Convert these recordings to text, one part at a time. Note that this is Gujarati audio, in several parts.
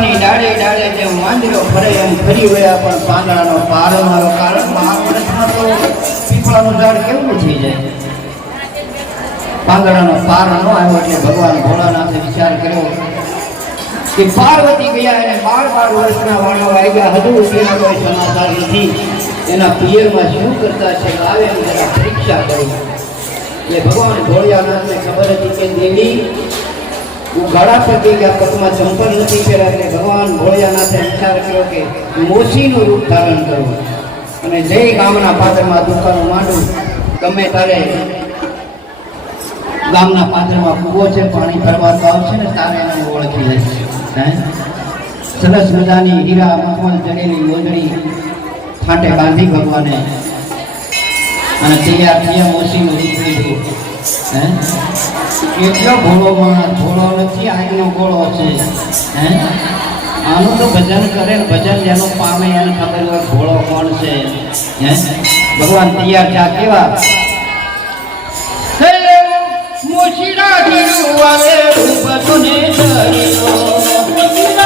પીપળાની ડાળે ડાળે જે માંજરો ફરે એમ ફરી વયા પણ પાંદડાનો પાર મારો કારણ મહાપુરુષમાં તો પીપળાનું ઝાડ કેવું થઈ જાય? પાંદડાનો પાર ન આવ્યો એટલે ભગવાન ભોળાનાથે વિચાર કર્યો કે પાર્વતી ગયા એને બાર બાર વર્ષના વાળો આવી ગયા હજુ તેના કોઈ સમાચાર નથી. એના પિયરમાં શું કરતા છે? આવે એમ જરા પરીક્ષા કરી. એટલે ભગવાન ભોળિયાનાથને ખબર હતી કે દેવી હું ગળા પર ગયા પગમાં ચંપલ નથી પહેર્યા એટલે ભગવાન ભોળિયાનાથે વિચાર કર્યો કે મોસીનું રૂપ ધારણ કરવું અને જય ગામના પાદરમાં દુકાનો માંડું. ગમે તારે ગામના પાદરમાં કૂવો છે, પાણી ભરવા તો આવશે ને તારે એને ઓળખી લઈશ હે? સરસ મજાની હીરા મખમલ જડેલી મોજડી ફાટે બાંધી ભગવાને અને તૈયાર થયા મોસી રૂપ લીધું હે? કેટલો ભોળો માણસ, ભોળો નથી, આજનો ગોળો છે. હે? આનું તો ભજન કરે ભજન જેનું પામે એને ખબર હોય ભોળો કોણ છે. હે? ભગવાન તૈયાર ચા કેવા? હે ધીરુ આવે રૂપ તુને ધર્યો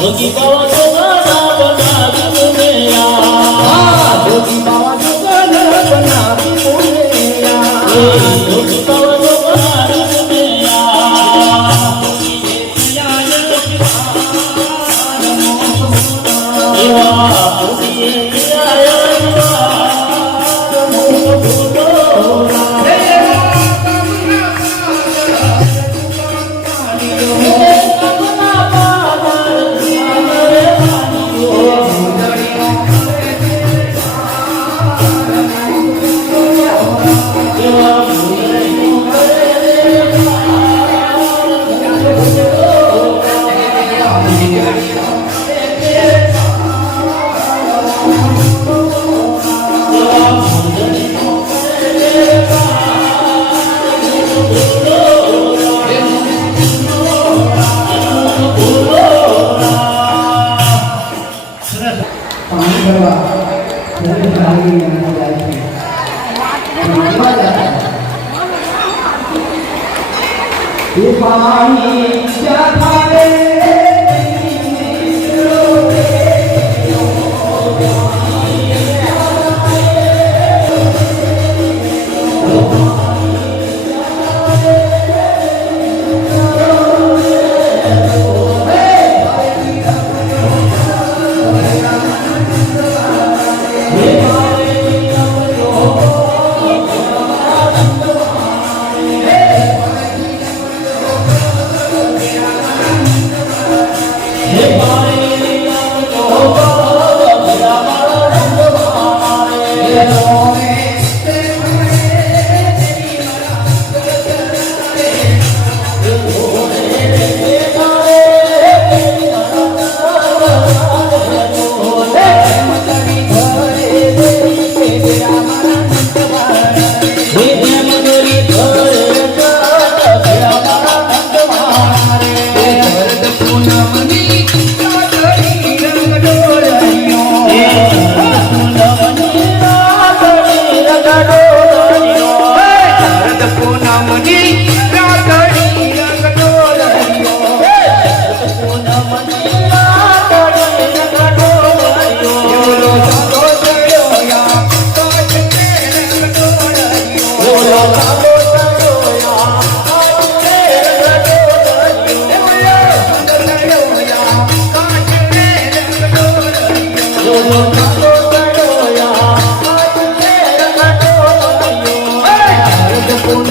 જોગી બાવા જોગાના બનાવી મુનિયા જોગી બાવા જોગાના બનાવી મુનિયા જોગી બાવા જોગાના Oh 吃点什么？把。你把门打。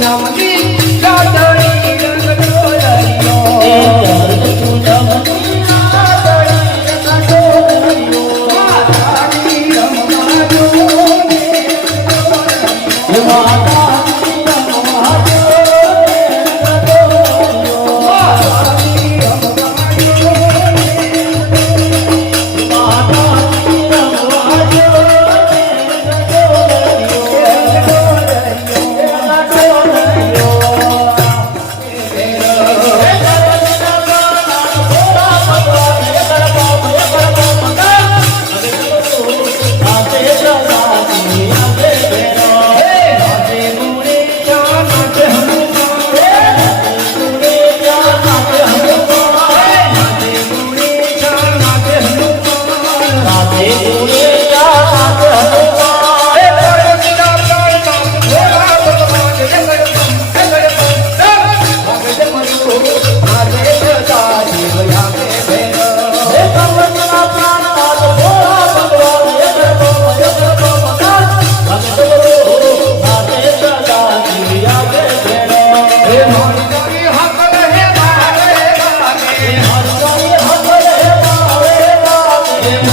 No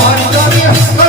Antonio.